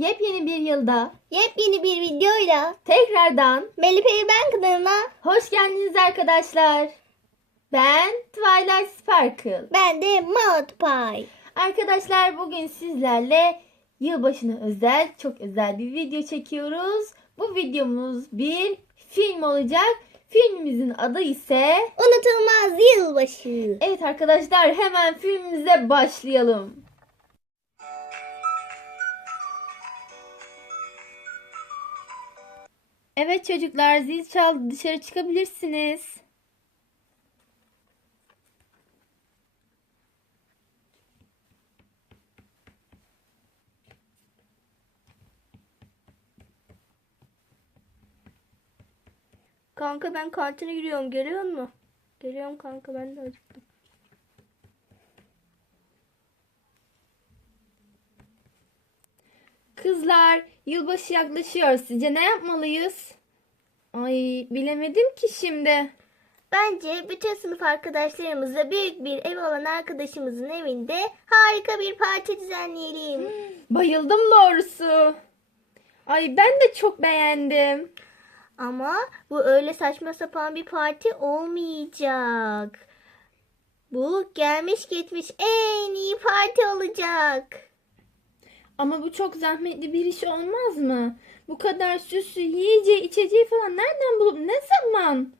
Yepyeni bir yılda Yepyeni bir videoyla tekrardan Melih Ben kanalına hoş geldiniz arkadaşlar. Ben Twilight Sparkle. ben de Mouthpie. Arkadaşlar bugün sizlerle yılbaşına özel çok özel bir video çekiyoruz. Bu videomuz bir film olacak. Filmimizin adı ise Unutulmaz yılbaşı. Evet arkadaşlar hemen filmimize başlayalım. Evet çocuklar zil çaldı dışarı çıkabilirsiniz. Kanka ben kantine giriyorum görüyor musun? Geliyorum kanka ben de acıktım. Kızlar yılbaşı yaklaşıyor. Sizce ne yapmalıyız? Ay bilemedim ki şimdi. Bence bütün sınıf arkadaşlarımızla büyük bir ev olan arkadaşımızın evinde harika bir parti düzenleyelim. Bayıldım doğrusu. Ay ben de çok beğendim. Ama bu öyle saçma sapan bir parti olmayacak. Bu gelmiş geçmiş en iyi parti olacak. Ama bu çok zahmetli bir iş olmaz mı? Bu kadar süsü, yiyeceği, içeceği falan nereden bulup ne zaman?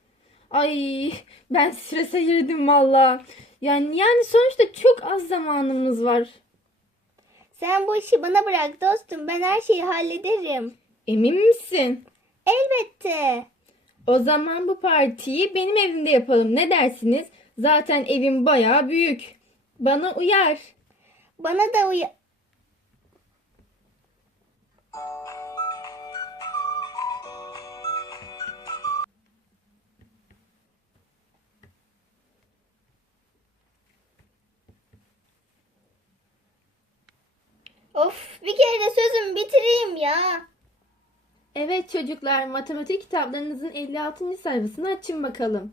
Ay ben strese girdim valla. Yani yani sonuçta çok az zamanımız var. Sen bu işi bana bırak dostum. Ben her şeyi hallederim. Emin misin? Elbette. O zaman bu partiyi benim evimde yapalım. Ne dersiniz? Zaten evim bayağı büyük. Bana uyar. Bana da uy... Of bir kere de sözümü bitireyim ya. Evet çocuklar, matematik kitaplarınızın 56. sayfasını açın bakalım.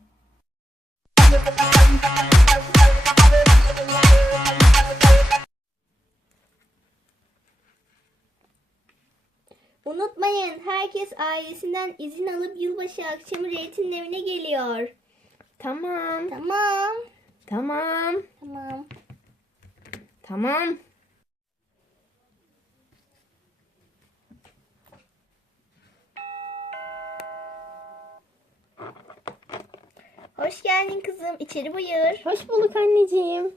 Unutmayın herkes ailesinden izin alıp yılbaşı akşamı Reytin'in evine geliyor. Tamam, Tamam. tamam, Tamam. tamam. Hoş geldin kızım. İçeri buyur. Hoş bulduk anneciğim.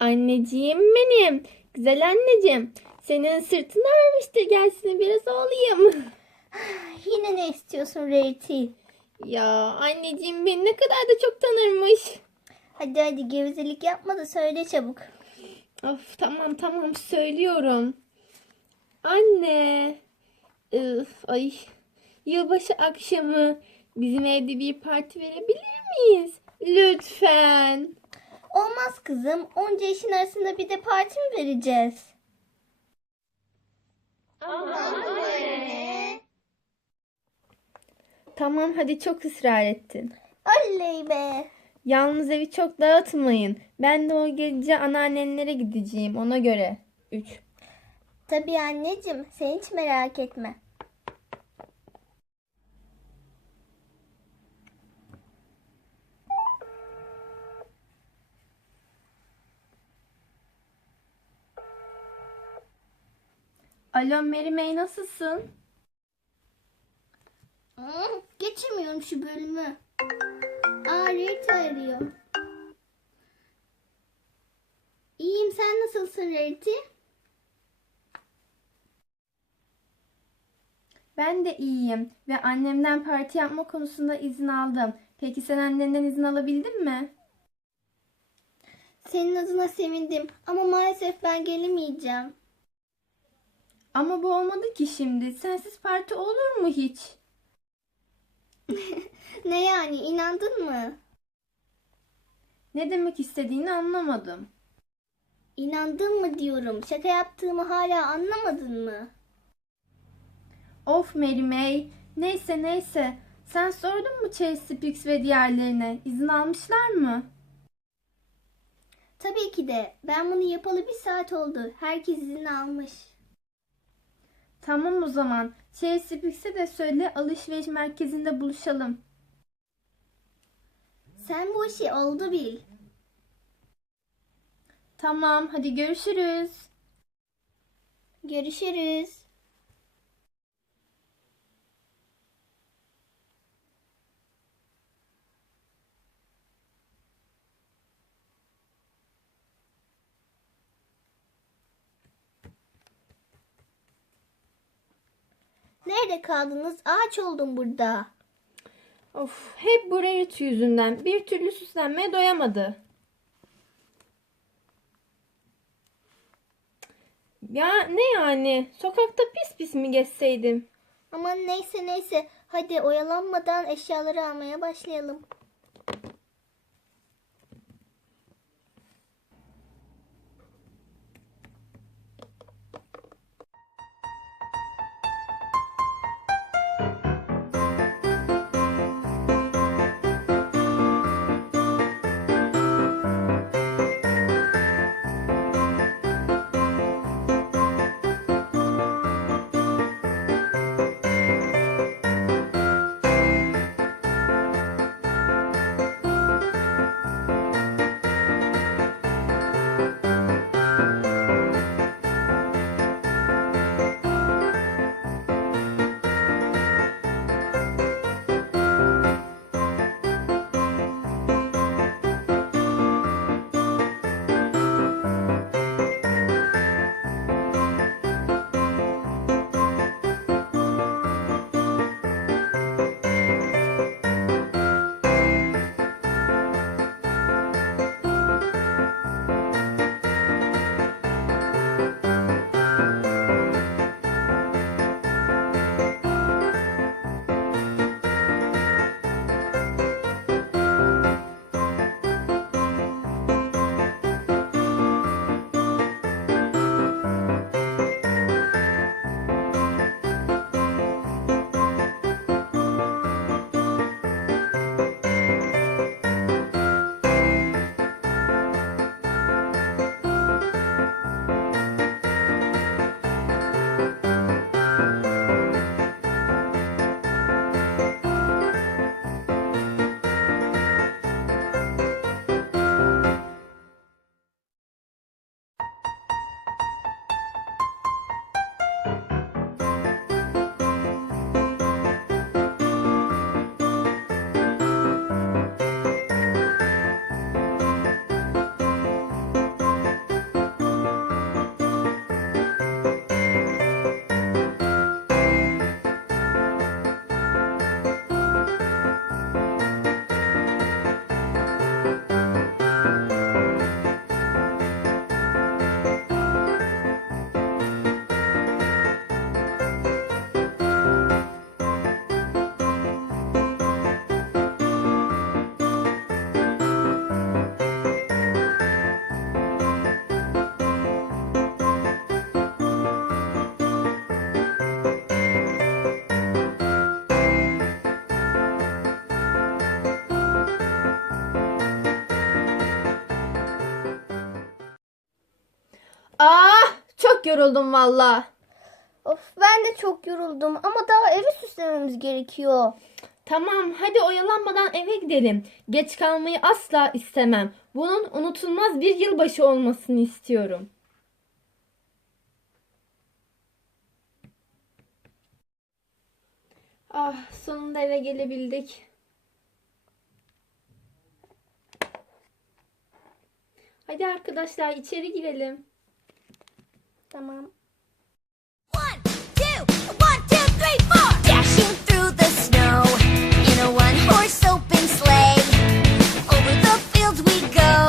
Anneciğim benim. Güzel anneciğim. Senin sırtın ağrımıştır. Gelsene biraz olayım. Yine ne istiyorsun Reytin? Ya anneciğim beni ne kadar da çok tanırmış. Hadi hadi gevezelik yapma da söyle çabuk. Of tamam tamam söylüyorum. Anne. Üf, ay. Yılbaşı akşamı bizim evde bir parti verebilir miyiz? Lütfen. Olmaz kızım. Onca işin arasında bir de parti mi vereceğiz? Tamam hadi çok ısrar ettin. Oley be. Yalnız evi çok dağıtmayın. Ben de o gece anneannenlere gideceğim ona göre. 3. Tabii anneciğim. Sen hiç merak etme. Alo Mary May nasılsın? Hmm, geçemiyorum şu bölümü. Aa arıyor. İyiyim sen nasılsın Reytin? Ben de iyiyim ve annemden parti yapma konusunda izin aldım. Peki sen annenden izin alabildin mi? Senin adına sevindim ama maalesef ben gelemeyeceğim. Ama bu olmadı ki şimdi. Sensiz parti olur mu hiç? Ne yani inandın mı? Ne demek istediğini anlamadım. İnandın mı diyorum. Şaka yaptığımı hala anlamadın mı? Of Mary May. Neyse neyse. Sen sordun mu Chelsea Pix ve diğerlerine? İzin almışlar mı? Tabii ki de. Ben bunu yapalı bir saat oldu. Herkes izin almış. Tamam o zaman. Chelsea Pix'e de söyle alışveriş merkezinde buluşalım. Sen bu işi oldu bil. Tamam hadi görüşürüz. Görüşürüz. Nerede kaldınız? Ağaç oldum burada. Of hep bu Rarity yüzünden bir türlü süslenmeye doyamadı. Ya ne yani? Sokakta pis pis mi gezseydim? Aman neyse neyse. Hadi oyalanmadan eşyaları almaya başlayalım. Ah çok yoruldum valla. Of ben de çok yoruldum ama daha evi süslememiz gerekiyor. Tamam hadi oyalanmadan eve gidelim. Geç kalmayı asla istemem. Bunun unutulmaz bir yılbaşı olmasını istiyorum. Ah sonunda eve gelebildik. Hadi arkadaşlar içeri girelim. Tamam. One, two, one, two, three, four. Dashing through the snow in a one-horse open sleigh. Over the fields we go,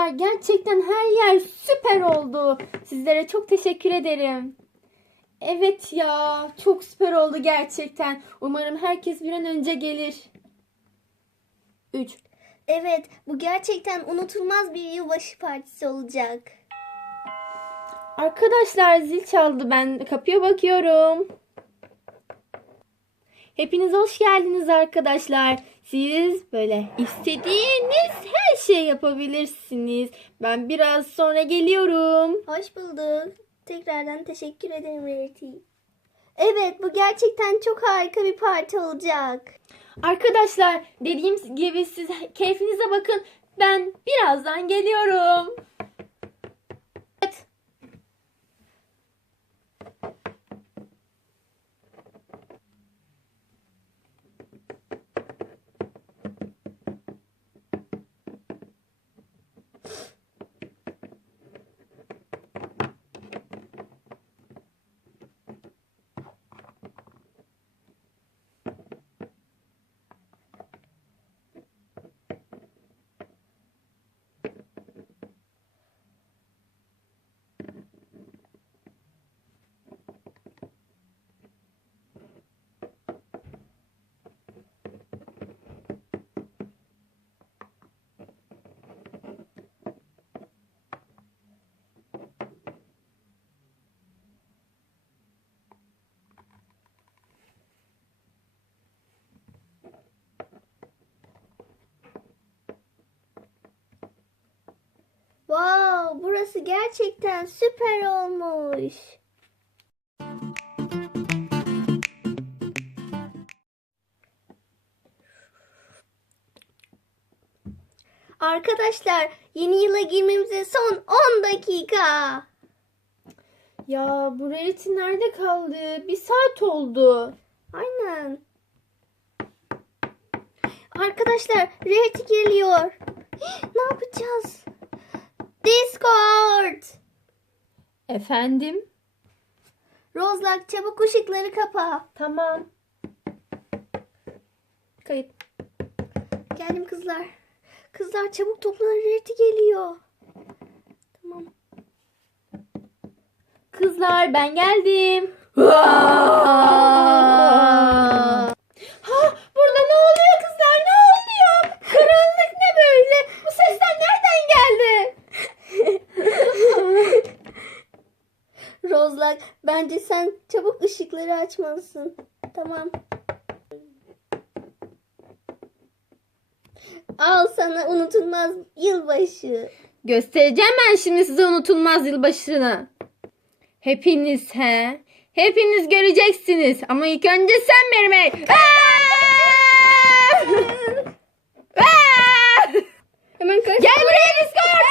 Arkadaşlar gerçekten her yer süper oldu. Sizlere çok teşekkür ederim. Evet ya çok süper oldu gerçekten. Umarım herkes bir an önce gelir. 3. Evet, bu gerçekten unutulmaz bir yılbaşı partisi olacak. Arkadaşlar zil çaldı ben kapıya bakıyorum. Hepiniz hoş geldiniz arkadaşlar. Siz böyle istediğiniz her şey yapabilirsiniz. Ben biraz sonra geliyorum. Hoş bulduk. Tekrardan teşekkür ederim Rarity. Evet, bu gerçekten çok harika bir parti olacak. Arkadaşlar dediğim gibi siz keyfinize bakın. Ben birazdan geliyorum. Wow, burası gerçekten süper olmuş. Arkadaşlar, yeni yıla girmemize son 10 dakika. Ya bu Rarity nerede kaldı? Bir saat oldu. Aynen. Arkadaşlar, Rarity geliyor. ne yapacağız? Discord. Efendim? Rozlak çabuk ışıkları kapa. Tamam. Kayıt. Geldim kızlar. Kızlar çabuk toplanın Rarity geliyor. Tamam. Kızlar ben geldim. Tozlak bence sen çabuk ışıkları açmalısın. Tamam. Al sana unutulmaz yılbaşı. Göstereceğim ben şimdi size unutulmaz yılbaşını. Hepiniz he. Hepiniz göreceksiniz. Ama ilk önce sen Mermek. Hemen kaç. Gel buraya Discord.